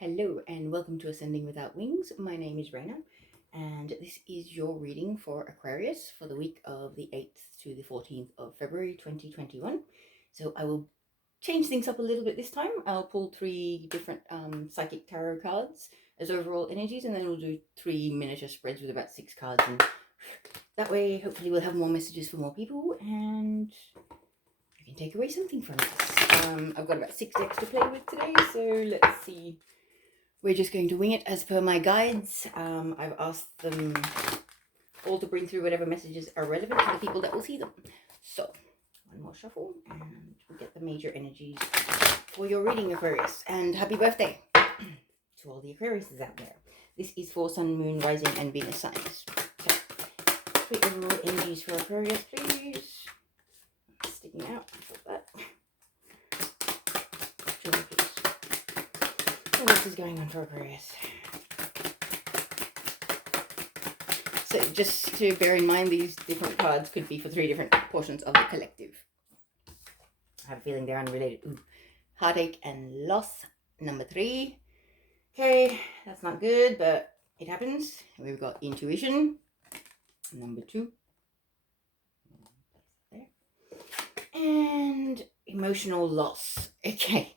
Hello and welcome to Ascending Without Wings. My name is Raina and this is your reading for Aquarius for the week of the 8th to the 14th of February 2021. So I will change things up a little bit this time. I'll pull three different psychic tarot cards as overall energies, and then we'll do three miniature spreads with about 6 cards, and that way hopefully we'll have more messages for more people and you can take away something from this. I've got about 6 decks to play with today, so let's see. We're just going to wing it as per my guides. I've asked them all to bring through whatever messages are relevant to the people that will see them. So, one more shuffle and we'll get the major energies for your reading, Aquarius. And happy birthday to all the Aquariuses out there. This is for Sun, Moon, Rising, and Venus signs. Okay. 3 overall energies for Aquarius, please. Sticking out, that. What else is going on for Aquarius? So just to bear in mind, these different cards could be for 3 different portions of the collective. I have a feeling they're unrelated. Ooh. Heartache and loss, number 3. Okay, that's not good, but it happens. We've got intuition, number 2. There. And emotional loss. Okay.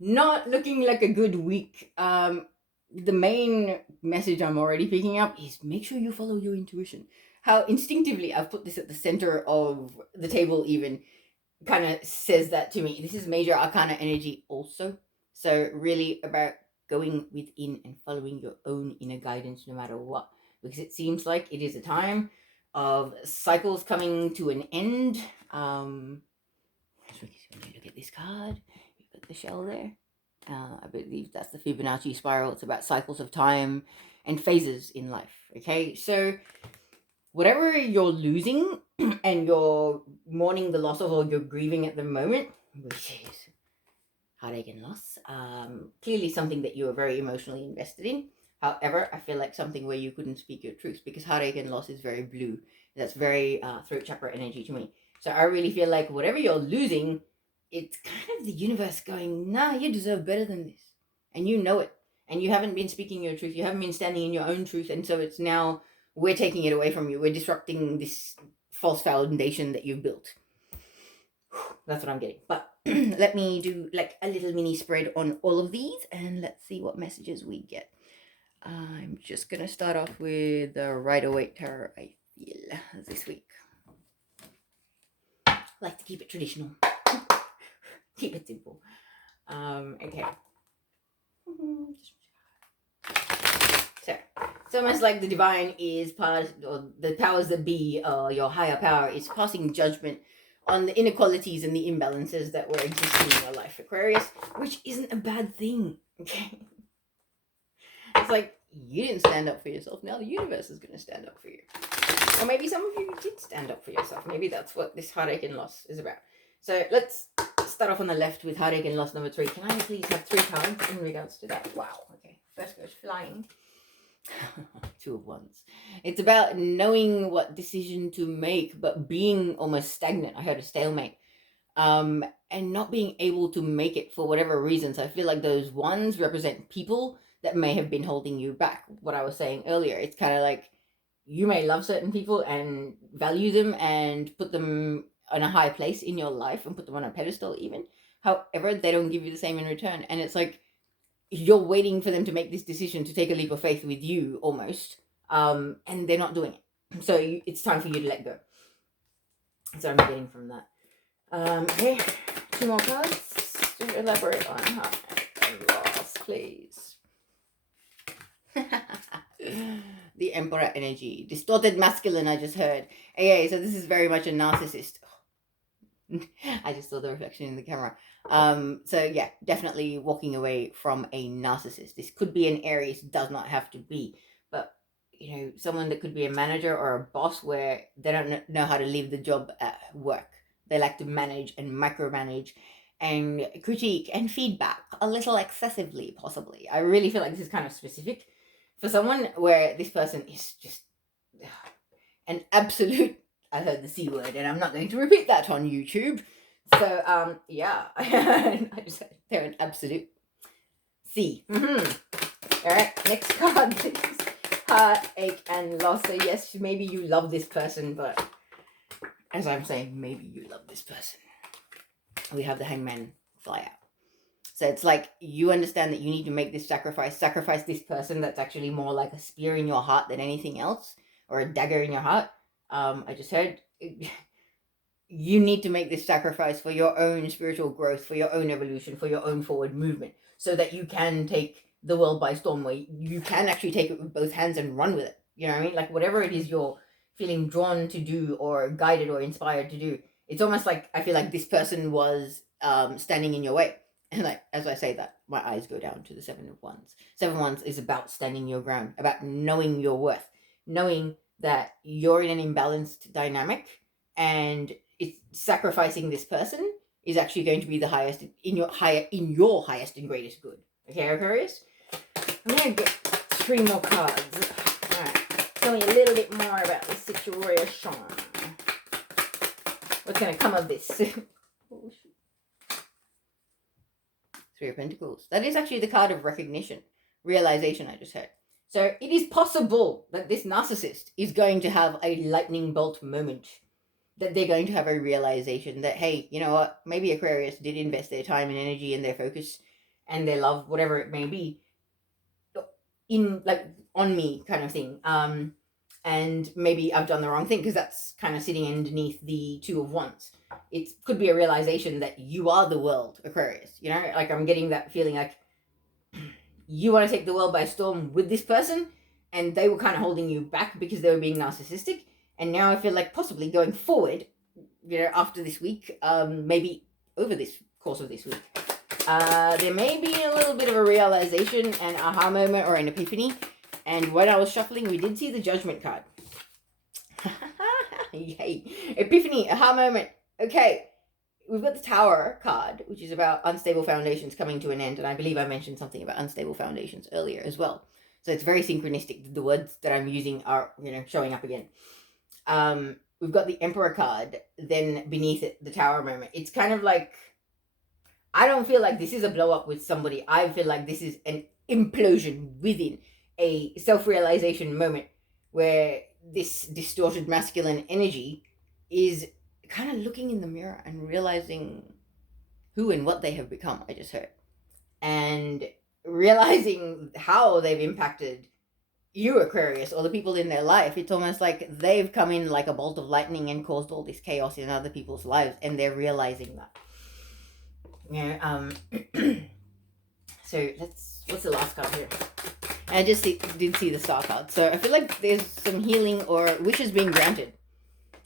Not looking like a good week. The main message I'm already picking up is make sure you follow your intuition. How instinctively I've put this at the center of the table even kind of says that to me. This is major arcana energy also. So really about going within and following your own inner guidance no matter what. Because it seems like it is a time of cycles coming to an end. When you look at this card, you've got the shell there. I believe that's the Fibonacci spiral. It's about cycles of time and phases in life. Okay, so whatever you're losing and you're mourning the loss of, or you're grieving at the moment, which is heartache and loss, clearly something that you are very emotionally invested in. However, I feel like something where you couldn't speak your truth, because heartache and loss is very blue. That's very throat chakra energy to me. So I really feel like whatever you're losing, it's kind of the universe going, nah, you deserve better than this. And you know it. And you haven't been speaking your truth. You haven't been standing in your own truth. And so it's now, we're taking it away from you. We're disrupting this false foundation that you've built. That's what I'm getting. But let me do like a little mini spread on all of these and let's see what messages we get. I'm just going to start off with the Rider-Waite Tarot, I feel, this week. I like to keep it traditional. Keep it simple. Okay. So, it's almost like the divine is part, or the powers that be, your higher power is passing judgment on the inequalities and the imbalances that were existing in your life, Aquarius, which isn't a bad thing, okay? It's like, you didn't stand up for yourself, now the universe is going to stand up for you. Or maybe some of you did stand up for yourself. Maybe that's what this heartache and loss is about. So let's start off on the left with heartache and loss number 3. Can I please have 3 cards in regards to that? Wow, okay. First goes flying. 2 of Wands. It's about knowing what decision to make, but being almost stagnant. I heard a stalemate. And not being able to make it for whatever reasons. I feel like those Wands represent people that may have been holding you back. What I was saying earlier, it's kind of like you may love certain people and value them and put them on a high place in your life and put them on a pedestal even. However, they don't give you the same in return. And it's like you're waiting for them to make this decision to take a leap of faith with you almost. And they're not doing it. So it's time for you to let go. So I'm getting from that. Okay, 2 more cards to elaborate on heartache and loss, please. The Emperor energy. Distorted masculine, I just heard. Okay, so this is very much a narcissist. I just saw the reflection in the camera. So yeah, definitely walking away from a narcissist. This could be an Aries, does not have to be. But, you know, someone that could be a manager or a boss where they don't know how to leave the job at work. They like to manage and micromanage and critique and feedback a little excessively, possibly. I really feel like this is kind of specific for someone where this person is just an absolute, I heard the C word and I'm not going to repeat that on YouTube. So, yeah, I just said they're an absolute. C. All right, next card, please. Heartache and loss. So yes, maybe you love this person, but as I'm saying, maybe you love this person. We have the Hangman fly out. So it's like you understand that you need to make this sacrifice this person that's actually more like a spear in your heart than anything else, or a dagger in your heart. I just heard you need to make this sacrifice for your own spiritual growth, for your own evolution, for your own forward movement, so that you can take the world by storm, where you can actually take it with both hands and run with it. You know what I mean? Like whatever it is you're feeling drawn to do or guided or inspired to do, it's almost like I feel like this person was standing in your way. And like as I say that, my eyes go down to the Seven of Wands. Seven of Wands is about standing your ground, about knowing your worth, knowing that you're in an imbalanced dynamic, and it's sacrificing this person is actually going to be the highest in your highest and greatest good. Okay, Aquarius? I'm gonna get 3 more cards. All right, tell me a little bit more about this situation. What's gonna come of this? Oh, 3 of Pentacles. That is actually the card of recognition, realization. I just heard. So it is possible that this narcissist is going to have a lightning bolt moment, that they're going to have a realization that, hey, you know what, maybe Aquarius did invest their time and energy and their focus and their love, whatever it may be, in like on me kind of thing. And maybe I've done the wrong thing, because that's kind of sitting underneath the 2 of Wands. It could be a realization that you are the world, Aquarius. You know, like I'm getting that feeling like you want to take the world by storm with this person, and they were kind of holding you back because they were being narcissistic. And now I feel like possibly going forward, you know, after this week, maybe over this course of this week, there may be a little bit of a realization, an aha moment, or an epiphany. And when I was shuffling, we did see the Judgment card. Yay. Epiphany, aha moment. Okay, we've got the Tower card, which is about unstable foundations coming to an end. And I believe I mentioned something about unstable foundations earlier as well. So it's very synchronistic. The words that I'm using are, you know, showing up again. We've got the Emperor card, then beneath it, the Tower moment. It's kind of like, I don't feel like this is a blow up with somebody. I feel like this is an implosion within a self-realization moment, where this distorted masculine energy is kind of looking in the mirror and realizing who and what they have become, I just heard. And realizing how they've impacted you, Aquarius, or the people in their life. It's almost like they've come in like a bolt of lightning and caused all this chaos in other people's lives, and they're realizing that. Yeah. So what's the last card here? I just did see the Star card. So I feel like there's some healing or wishes being granted,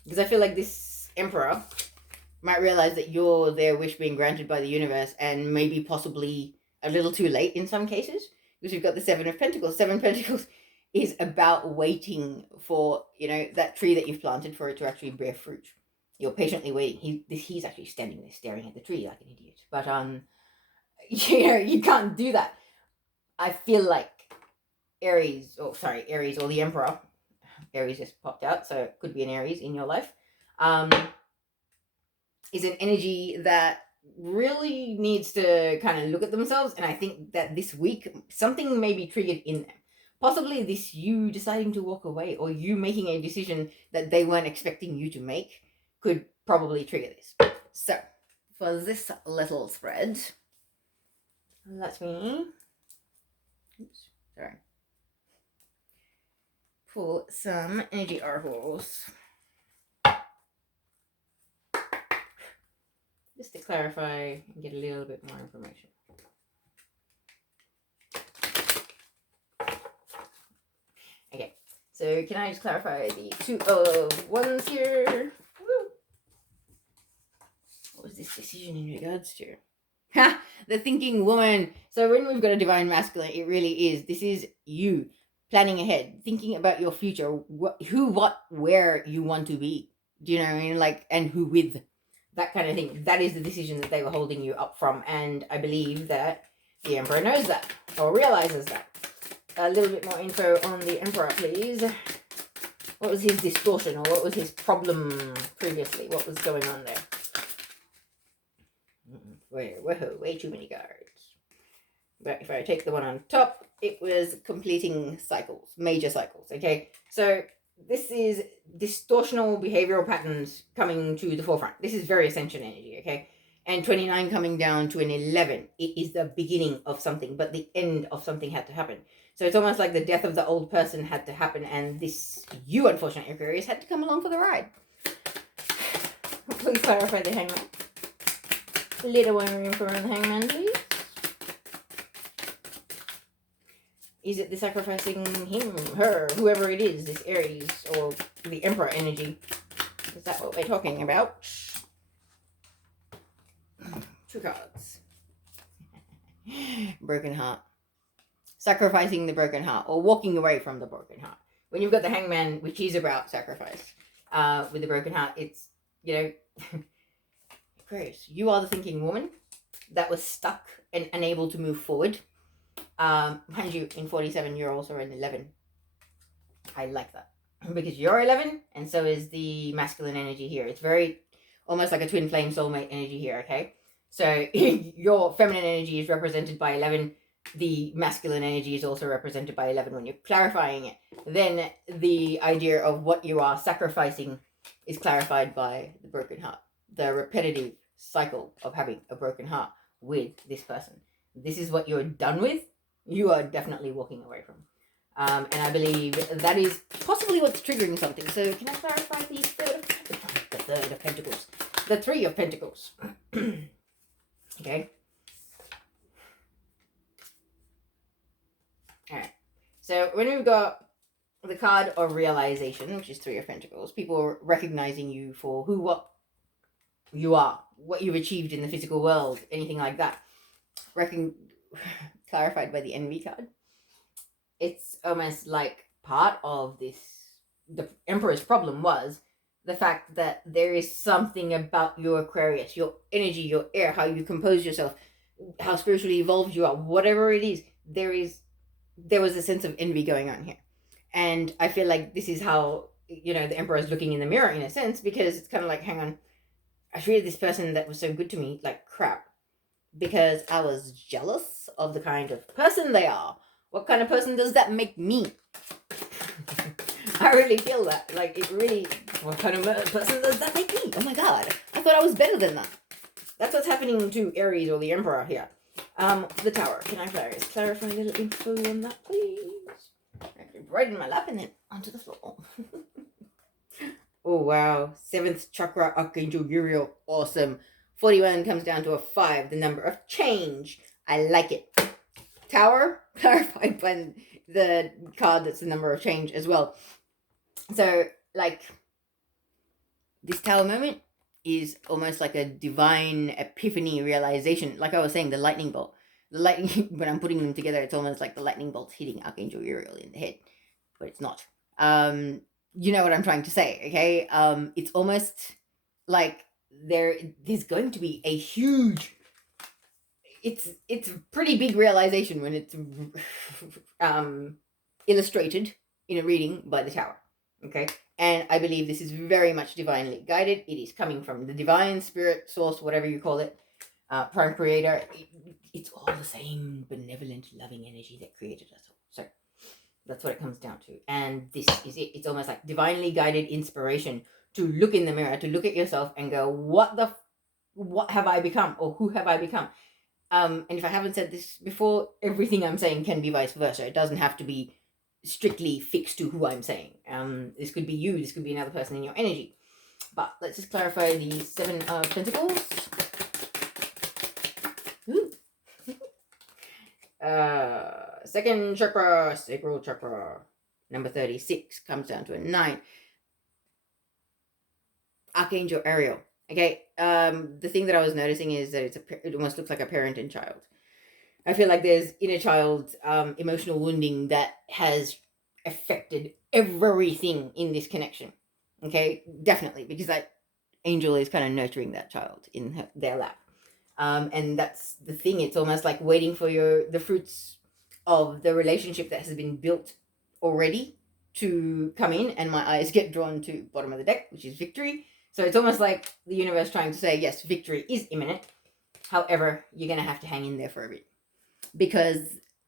because I feel like this Emperor might realize that you're their wish being granted by the universe, and maybe possibly a little too late in some cases, because we've got the 7 of Pentacles. 7 of Pentacles is about waiting for, you know, that tree that you've planted, for it to actually bear fruit. You're patiently waiting. He's actually standing there staring at the tree like an idiot. But you know, you can't do that. I feel like Aries or the Emperor. Aries just popped out, so it could be an Aries in your life. Is an energy that really needs to kind of look at themselves, and I think that this week something may be triggered in them. Possibly this you deciding to walk away, or you making a decision that they weren't expecting you to make, could probably trigger this. So, for this little spread, let me pull some energy oracles. Just to clarify and get a little bit more information. Okay, so can I just clarify the 2 of Wands here? Woo. What was this decision in regards to? Ha! The thinking woman. So when we've got a divine masculine, it really is. This is you planning ahead, thinking about your future, who, what, where you want to be. Do you know what I mean? Like, and who with. That kind of thing. That is the decision that they were holding you up from. And I believe that the Emperor knows that, or realizes that. A little bit more info on the Emperor, please. What was his distortion, or what was his problem previously? What was going on there? Way too many cards. But if I take the one on top, it was completing cycles, major cycles. Okay, so this is distortional behavioral patterns coming to the forefront. This is very ascension energy. Okay, and 29 coming down to an 11. It is the beginning of something, but the end of something had to happen. So it's almost like the death of the old person had to happen, and this, you unfortunate Aquarius, had to come along for the ride. Please clarify the hangman. Little one room for the hangman, please. Is it the sacrificing him, her, whoever it is, this Aries or the Emperor energy? Is that what we're talking about? Two cards. Broken heart. Sacrificing the broken heart or walking away from the broken heart. When you've got the hangman, which is about sacrifice, with the broken heart, it's, you know, Aquarius, you are the thinking woman that was stuck and unable to move forward. Mind you, in 47, you're also an 11. I like that. Because you're 11, and so is the masculine energy here. It's very, almost like a twin flame soulmate energy here, okay? So, your feminine energy is represented by 11. The masculine energy is also represented by 11 when you're clarifying it. Then, the idea of what you are sacrificing is clarified by the broken heart. The repetitive cycle of having a broken heart with this person. This is what you're done with. You are definitely walking away from. And I believe that is possibly what's triggering something. So can I clarify the third of pentacles? The 3 of pentacles. Okay. Alright. So when we've got the card of realization, which is 3 of pentacles, people recognizing you for what you are, what you've achieved in the physical world, anything like that. Clarified by the envy card. It's almost like part of this, the Emperor's problem was the fact that there is something about your Aquarius, your energy, your air, how you compose yourself, how spiritually evolved you are, whatever it is, there was a sense of envy going on here. And I feel like this is how, you know, the Emperor is looking in the mirror in a sense, because it's kind of like, hang on, I treated this person that was so good to me like crap because I was jealous of the kind of person they are. What kind of person does that make me? I really feel that. Like, it really... What kind of person does that make me? Oh my god. I thought I was better than that. That's what's happening to Aries or the Emperor here. The Tower. Can I clarify a little info on that, please? Actually, right in my lap and then onto the floor. Oh, wow. 7th chakra, Archangel Uriel. Awesome. 41 comes down to a 5, the number of change. I like it. Tower, clarified by the card that's the number of change as well. So, like, this Tower moment is almost like a divine epiphany realization. Like I was saying, the lightning bolt. The lightning, when I'm putting them together, it's almost like the lightning bolt hitting Archangel Uriel in the head. But it's not. You know what I'm trying to say, okay? It's almost like there's going to be a huge... It's a pretty big realization when it's illustrated in a reading by the Tower, okay? And I believe this is very much divinely guided. It is coming from the divine spirit source, whatever you call it, prime creator. It's all the same benevolent, loving energy that created us all. So that's what it comes down to. And this is it. It's almost like divinely guided inspiration to look in the mirror, to look at yourself and go, what have I become, or who have I become? And if I haven't said this before, everything I'm saying can be vice versa. It doesn't have to be strictly fixed to who I'm saying. This could be you, this could be another person in your energy. But let's just clarify the 7 of Pentacles. Ooh. Second chakra, sacral chakra, number 36, comes down to a 9. Archangel Ariel. Okay, the thing that I was noticing is that it almost looks like a parent and child. I feel like there's inner child emotional wounding that has affected everything in this connection. Okay, definitely, because that angel is kind of nurturing that child in their lap. And that's the thing. It's almost like waiting for the fruits of the relationship that has been built already to come in, and my eyes get drawn to bottom of the deck, which is victory. So it's almost like the universe trying to say, yes, victory is imminent. However, you're going to have to hang in there for a bit. because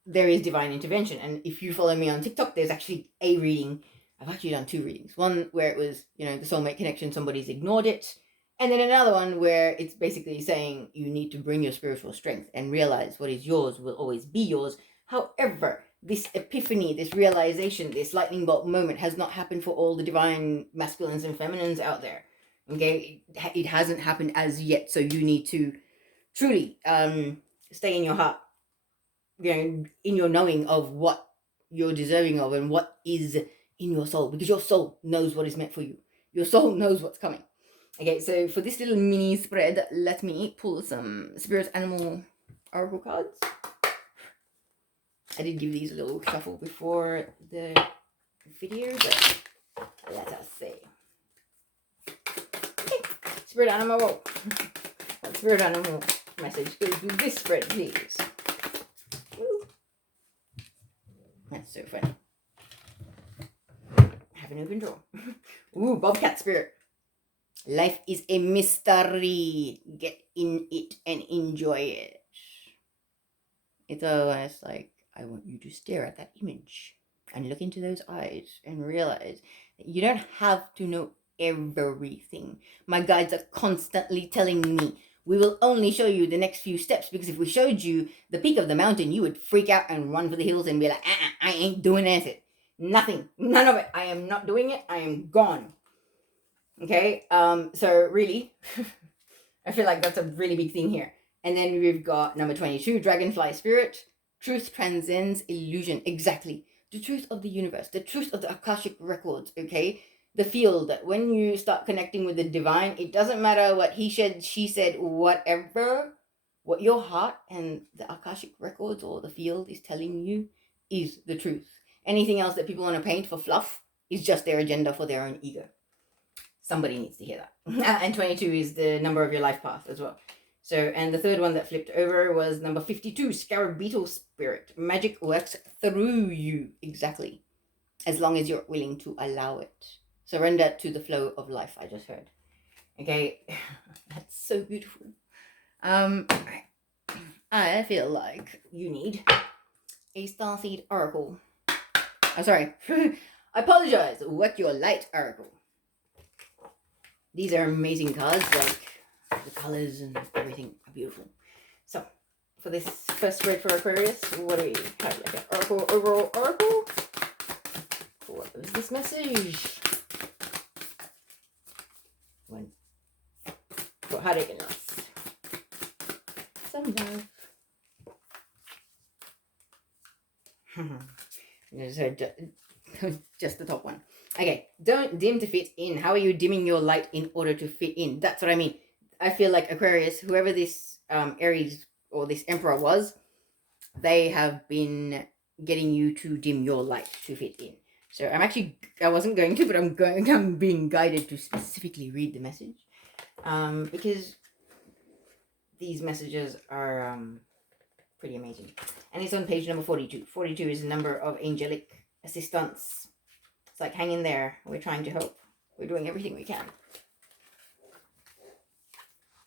there is divine intervention. And if you follow me on TikTok, there's actually a reading. I've actually done 2 readings. One where it was, the soulmate connection, somebody's ignored it. And then another one where it's basically saying you need to bring your spiritual strength and realize what is yours will always be yours. However, this epiphany, this realization, this lightning bolt moment has not happened for all the divine masculines and feminines out there. Okay, it hasn't happened as yet. So you need to truly stay in your heart, in your knowing of what you're deserving of and what is in your soul, because your soul knows what is meant for you. Your soul knows what's coming. Okay, so for this little mini spread, let me pull some spirit animal oracle cards. I did give these a little shuffle before the video, but let us see. Okay, spirit animal. What spirit animal message goes with this spread, please? Ooh. That's so funny. Have an open drawer. Ooh, Bobcat spirit. Life is a mystery. Get in it and enjoy it. It's almost like I want you to stare at that image and look into those eyes and realize that you don't have to know everything. My guides are constantly telling me, we will only show you the next few steps, because if we showed you the peak of the mountain, you would freak out and run for the hills and be like, I ain't doing anything. Nothing. None of it. I am not doing it. I am gone. Okay, so really, I feel like that's a really big thing here. And then we've got number 22, Dragonfly Spirit. Truth transcends illusion. Exactly. The truth of the universe, the truth of the Akashic records, okay? The field, when you start connecting with the divine, it doesn't matter what he said, she said, whatever, what your heart and the Akashic records or the field is telling you is the truth. Anything else that people want to paint for fluff is just their agenda for their own ego. Somebody needs to hear that. And 22 is the number of your life path as well. So, and the third one that flipped over was number 52, Scarab Beetle Spirit. Magic works through you. Exactly. As long as you're willing to allow it. Surrender to the flow of life, I just heard. Okay. That's so beautiful. I feel like you need a Starseed Oracle. Oh, sorry. I apologize. What your light Oracle. These are amazing cards, like the colors and everything are beautiful. So, for this first spread for Aquarius, what do we have? Like an oracle, overall oracle? What is this message? One for heartache and loss. Some love. Just the top one. Okay, don't dim to fit in. How are you dimming your light in order to fit in? That's what I mean. I feel like Aquarius, whoever this Aries or this Emperor was, they have been getting you to dim your light to fit in. So I wasn't going to, but I'm being guided to specifically read the message. Because these messages are pretty amazing. And it's on page number 42. 42 is the number of angelic assistance. It's like, hang in there. We're trying to help. We're doing everything we can.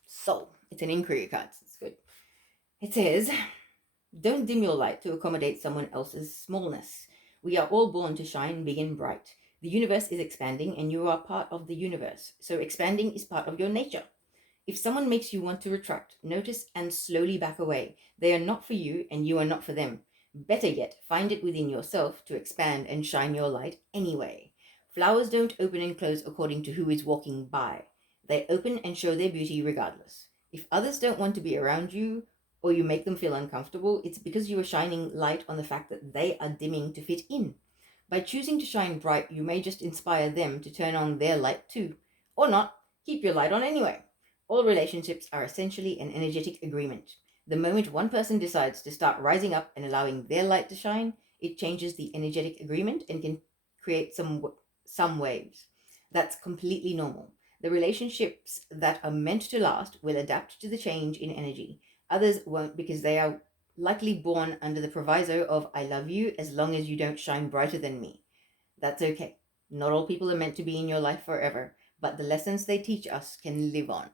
So, it's an inquiry card. So it's good. It says, don't dim your light to accommodate someone else's smallness. We are all born to shine big and bright. The universe is expanding and you are part of the universe. So expanding is part of your nature. If someone makes you want to retract, notice and slowly back away. They are not for you and you are not for them. Better yet, find it within yourself to expand and shine your light anyway. Flowers don't open and close according to who is walking by. They open and show their beauty regardless. If others don't want to be around you or you make them feel uncomfortable, it's because you are shining light on the fact that they are dimming to fit in. By choosing to shine bright, you may just inspire them to turn on their light too. Or not, keep your light on anyway. All relationships are essentially an energetic agreement. The moment one person decides to start rising up and allowing their light to shine, it changes the energetic agreement and can create some waves. That's completely normal. The relationships that are meant to last will adapt to the change in energy. Others won't, because they are likely born under the proviso of I love you as long as you don't shine brighter than me. That's okay. Not all people are meant to be in your life forever, but the lessons they teach us can live on.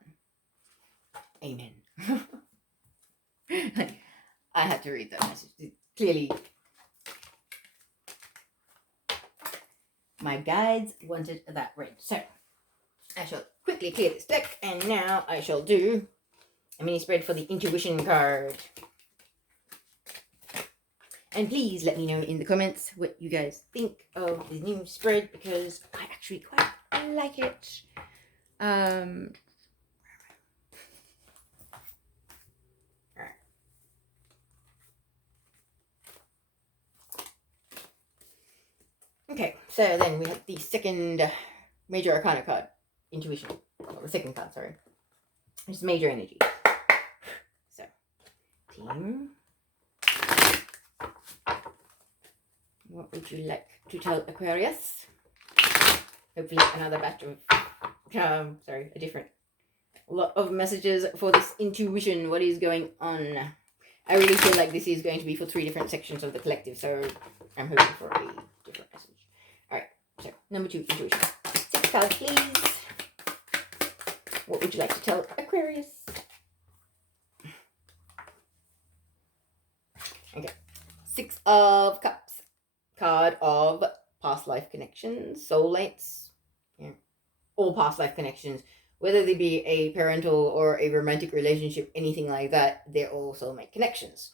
Amen. I had to read that message. Clearly, my guides wanted that read. So, I shall quickly clear this deck, and now I shall do a mini spread for the intuition card. And please let me know in the comments what you guys think of the new spread, because I actually quite like it. Okay, so then we have the second major arcana card, intuition. Well, the second card, sorry. It's major energy. So, team, what would you like to tell Aquarius? Hopefully another batch of, a lot of messages for this intuition. What is going on? I really feel like this is going to be for 3 different sections of the collective, so I'm hoping for a different message. Alright, so number 2, intuition. 6 cards, please. What would you like to tell Aquarius? Okay, 6 of Cups. Card of past life connections, soulmates, all past life connections, whether they be a parental or a romantic relationship, anything like that, they're all soulmate connections.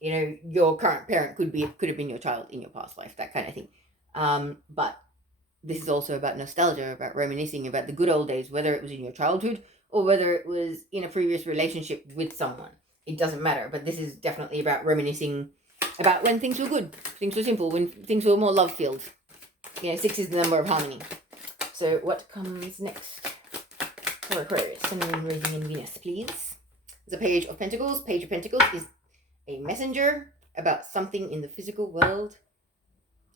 You know, your current parent could have been your child in your past life, that kind of thing. But this is also about nostalgia, about reminiscing about the good old days, whether it was in your childhood or whether it was in a previous relationship with someone. It doesn't matter, but this is definitely about reminiscing about when things were good, things were simple, when things were more love-filled. 6 is the number of harmony. So what comes next for Aquarius? Sun, Moon, Rising, and Venus, please. The Page of Pentacles. Page of Pentacles is a messenger about something in the physical world.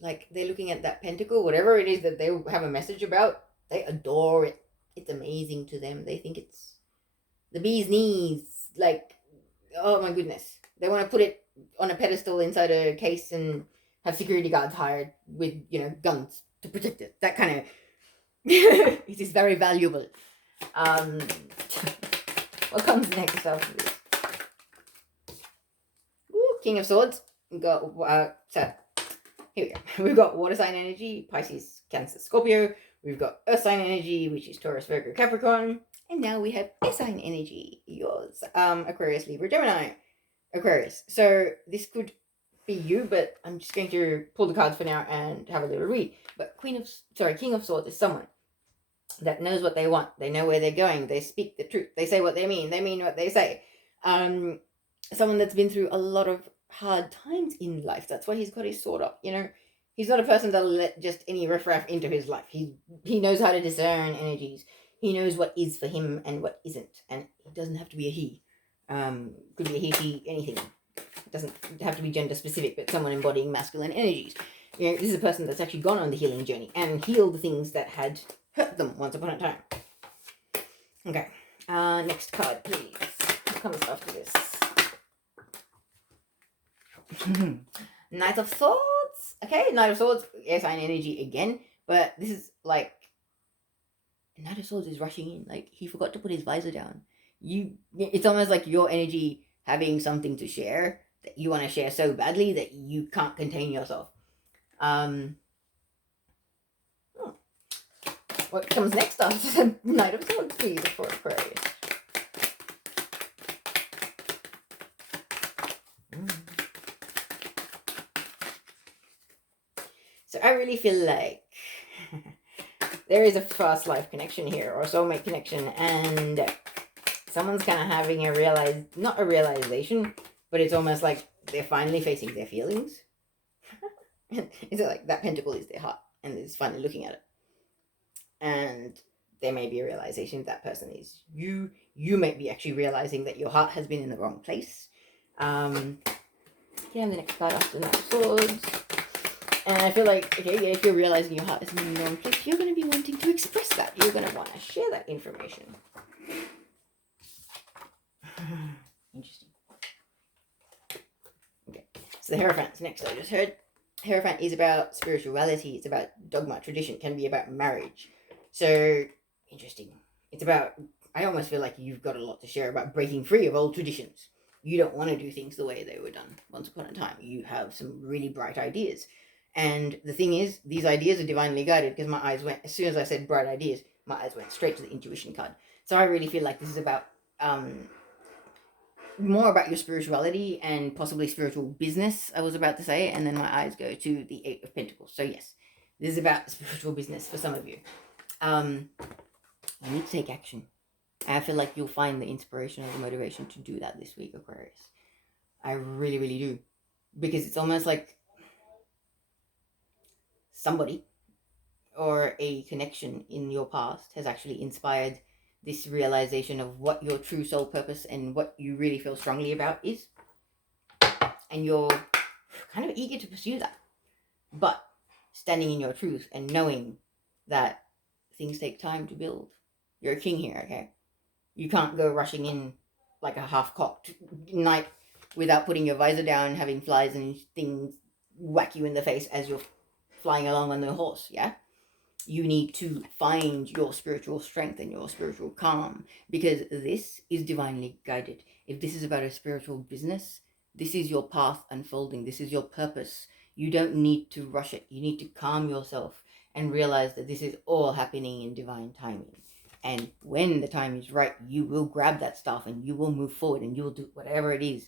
Like, they're looking at that pentacle, whatever it is that they have a message about. They adore it. It's amazing to them. They think it's the bee's knees. Like, oh my goodness. They want to put it on a pedestal inside a case and have security guards hired with, guns to protect it. That kind of... it is very valuable. What comes next after this? Ooh, King of Swords. We've got... so, here we go. We've got water sign energy, Pisces, Cancer, Scorpio. We've got earth sign energy, which is Taurus, Virgo, Capricorn. And now we have air sign energy, yours. Aquarius, Libra, Gemini. Aquarius. So this could be you, but I'm just going to pull the cards for now and have a little read. But King of Swords is someone that knows what they want. They know where they're going. They speak the truth. They say what they mean. They mean what they say. Someone that's been through a lot of hard times in life. That's why he's got his sword up. He's not a person that'll let just any riffraff into his life. He knows how to discern energies. He knows what is for him and what isn't. And it doesn't have to be a he. Could be a he, she, anything. It doesn't have to be gender specific, but someone embodying masculine energies. This is a person that's actually gone on the healing journey and healed the things that had hurt them once upon a time. Okay. Next card, please. What comes after this? Knight of Swords. Okay, Knight of Swords, air sign energy again, but this is like Knight of Swords is rushing in. Like, he forgot to put his visor down. It's almost like your energy having something to share that you want to share so badly that you can't contain yourself. What comes next after the Knight of Swords, please, for Aquarius? So I really feel like there is a past life connection here, or a soulmate connection, and someone's kind of having not a realization, but it's almost like they're finally facing their feelings. It's like that pentacle is their heart, and it's finally looking at it. And there may be a realization that person is you. You might be actually realizing that your heart has been in the wrong place. And the next card after Knight of Swords. And I feel like, okay, yeah, if you're realizing your heart is in the wrong place, you're going to be wanting to express that. You're going to want to share that information. Interesting. Okay, so the Hierophant's next. I just heard Hierophant is about spirituality. It's about dogma, tradition. Can be about marriage. So, interesting. It's about, I almost feel like you've got a lot to share about breaking free of old traditions. You don't want to do things the way they were done once upon a time. You have some really bright ideas. And the thing is, these ideas are divinely guided, because my eyes went, as soon as I said bright ideas, my eyes went straight to the intuition card. So I really feel like this is about more about your spirituality and possibly spiritual business, I was about to say, and then my eyes go to the Eight of Pentacles. So yes, this is about spiritual business for some of you. You need to take action. And I feel like you'll find the inspiration or the motivation to do that this week, Aquarius. I really, really do. Because it's almost like somebody or a connection in your past has actually inspired this realization of what your true soul purpose and what you really feel strongly about is. And you're kind of eager to pursue that. But standing in your truth and knowing that things take time to build. You're a king here, okay? You can't go rushing in like a half-cocked knight without putting your visor down, having flies and things whack you in the face as you're flying along on the horse, yeah? You need to find your spiritual strength and your spiritual calm, because this is divinely guided. If this is about a spiritual business, this is your path unfolding. This is your purpose. You don't need to rush it. You need to calm yourself and realize that this is all happening in divine timing. And when the time is right, you will grab that stuff and you will move forward and you will do whatever it is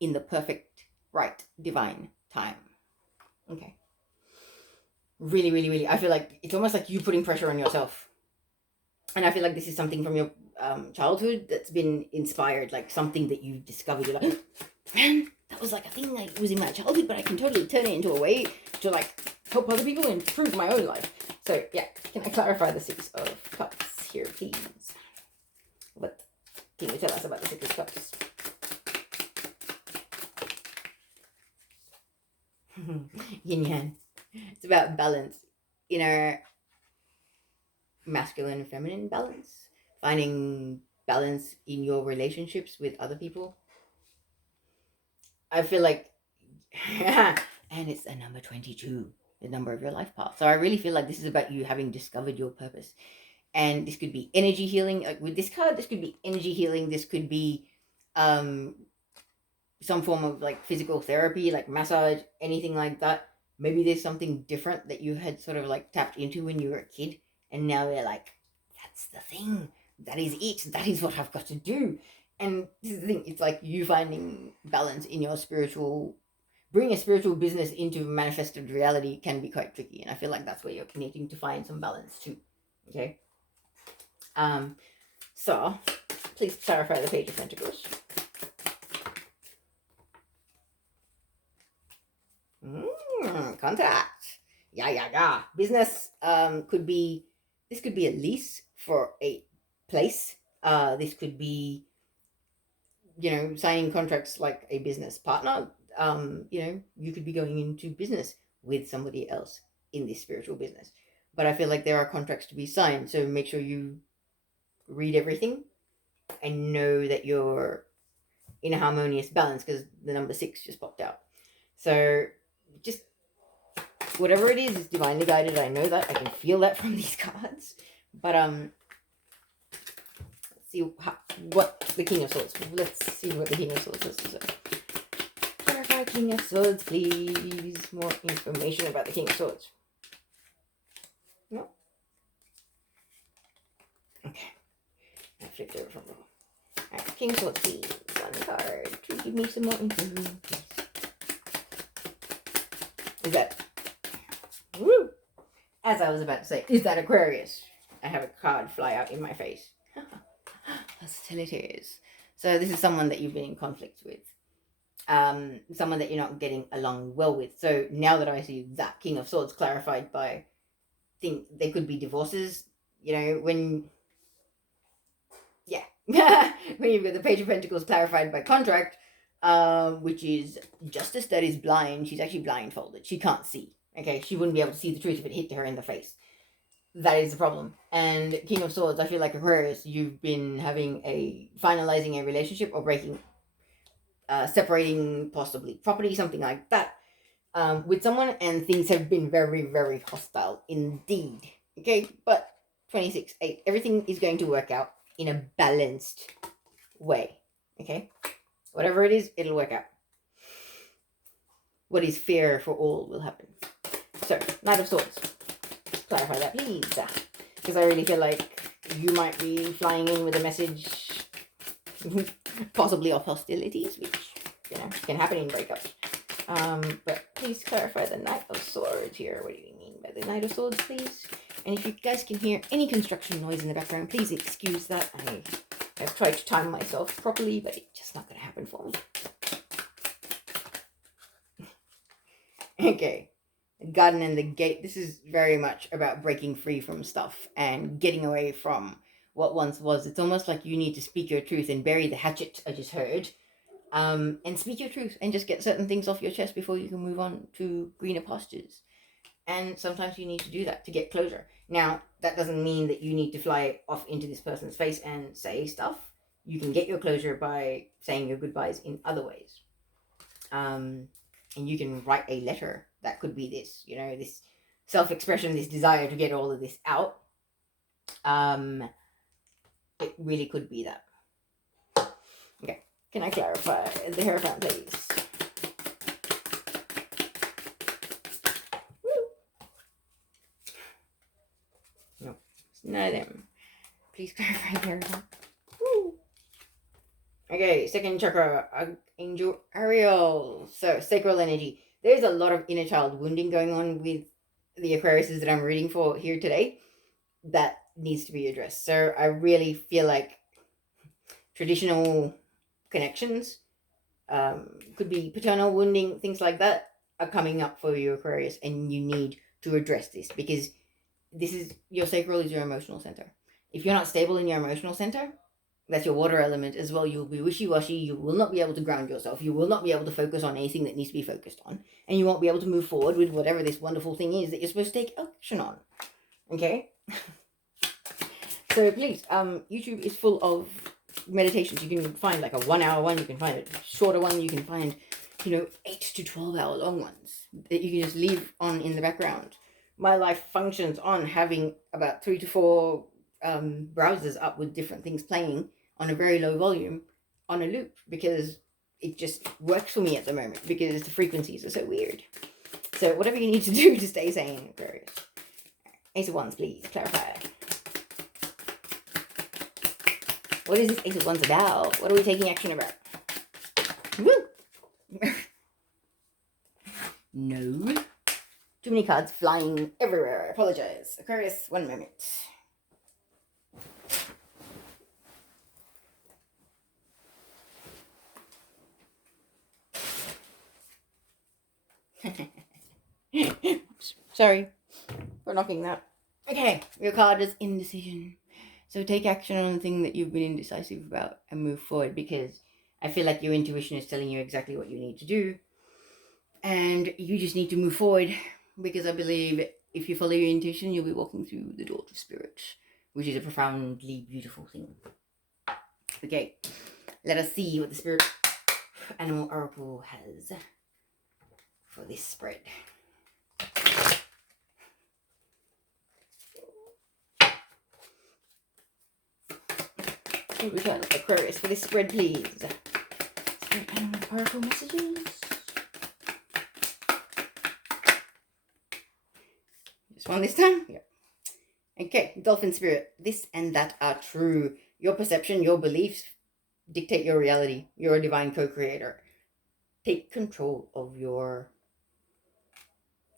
in the perfect, right, divine time. Okay. Really, really, really, I feel like it's almost like you putting pressure on yourself. And I feel like this is something from your childhood that's been inspired, like something that you discovered. You're like, man, that was like a thing that was in my childhood, but I can totally turn it into a way to like help other people and improve my own life. So yeah, can I clarify the Six of Cups here, please? What can you tell us about the Six of Cups? Yin Yang. It's about balance, inner masculine and feminine balance, finding balance in your relationships with other people. I feel like, and it's a number 22, the number of your life path. So I really feel like this is about you having discovered your purpose. And this could be energy healing. Like with this card, this could be energy healing. This could be some form of like physical therapy, like massage, anything like that. Maybe there's something different that you had sort of like tapped into when you were a kid, and now you're like, that's the thing. That is it. That is what I've got to do. And this is the thing. It's like you finding balance in your spiritual, bringing a spiritual business into manifested reality can be quite tricky. And I feel like that's where you're needing to find some balance too. Okay. So please clarify the Page of Pentacles. Contract. Yeah. Business could be, this could be a lease for a place. This could be, signing contracts like a business partner. You could be going into business with somebody else in this spiritual business. But I feel like there are contracts to be signed, so make sure you read everything and know that you're in a harmonious balance, because the number 6 just popped out. So just whatever it is divinely guided. I know that. I can feel that from these cards. But let's see what the King of Swords. Let's see what the King of Swords has to say. Clarify King of Swords, please. More information about the King of Swords. No. Okay. I flipped over from wrong. Alright, King of Swords, please. One card to give me some more info, please. Is that, woo, as I was about to say, is that Aquarius? I have a card fly out in my face. Hostilities. So this is someone that you've been in conflict with. Someone that you're not getting along well with. So now that I see that King of Swords clarified by, think there could be divorces, when you've got the Page of Pentacles clarified by contract, which is justice that is blind. She's actually blindfolded. She can't see. Okay, she wouldn't be able to see the truth if it hit her in the face. That is the problem. And King of Swords, I feel like Aquarius, you've been finalizing a relationship or separating possibly property, something like that, with someone, and things have been very, very hostile indeed. Okay, but 26/8, everything is going to work out in a balanced way. Okay, Whatever it is, it'll work out. What is fair for all will happen. So, Knight of Swords. Clarify that, please. Because I really feel like you might be flying in with a message, possibly of hostilities, which, you know, can happen in breakups. But please clarify the Knight of Swords here. What do you mean by the Knight of Swords, please? And if you guys can hear any construction noise in the background, please excuse that. I've tried to time myself properly, but it's just not going to happen for me. Okay. The Garden and the Gate. This is very much about breaking free from stuff and getting away from what once was. It's almost like you need to speak your truth and bury the hatchet, I just heard. And speak your truth and just get certain things off your chest before you can move on to greener pastures. And sometimes you need to do that to get closure. Now, that doesn't mean that you need to fly off into this person's face and say stuff. You can get your closure by saying your goodbyes in other ways. And you can write a letter that could be this, you know, this self-expression, this desire to get all of this out. It really could be that. Okay, can I clarify the Hierophant, please? No, it's none of them. Please clarify the Hierophant. Okay, second chakra, Angel Ariel. So, sacral energy. There's a lot of inner child wounding going on with the Aquariuses that I'm reading for here today that needs to be addressed. So, I really feel like traditional connections, could be paternal wounding, things like that, are coming up for you, Aquarius, and you need to address this because this is, your sacral is your emotional center. If you're not stable in your emotional center, that's your water element as well. You'll be wishy-washy. You will not be able to ground yourself. You will not be able to focus on anything that needs to be focused on. And you won't be able to move forward with whatever this wonderful thing is that you're supposed to take action on. Okay? So please, YouTube is full of meditations. You can find like a 1 hour one. You can find a shorter one. You can find, 8 to 12 hour long ones that you can just leave on in the background. My life functions on having about 3 to 4 browsers up with different things playing on a very low volume on a loop because it just works for me at the moment because the frequencies are so weird. So whatever you need to do to stay sane, Aquarius. Ace of Wands, please clarify. What is this Ace of Wands about? What are we taking action about? Woo! No. Too many cards flying everywhere. I apologize. Aquarius, 1 moment. Oops, sorry for knocking that. Okay, your card is indecision. So take action on the thing that you've been indecisive about and move forward because I feel like your intuition is telling you exactly what you need to do. And you just need to move forward because I believe if you follow your intuition, you'll be walking through the door to spirit, which is a profoundly beautiful thing. Okay, let us see what the spirit animal oracle has for this spread. Return Aquarius for this spread, please. Spirit animal oracle messages. Just one this time? Yeah. Okay, Dolphin Spirit. This and that are true. Your perception, your beliefs dictate your reality. You're a divine co-creator. Take control of your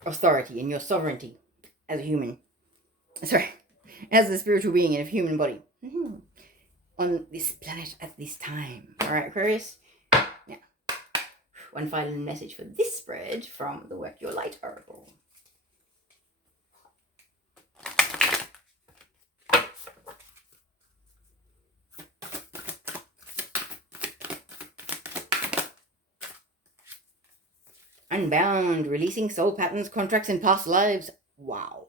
authority and your sovereignty as a human. Sorry, as a spiritual being in a human body. On this planet at this time. Alright, Aquarius? Now, one final message for this spread from the Work Your Light oracle. Unbound, releasing soul patterns, contracts, and past lives. Wow.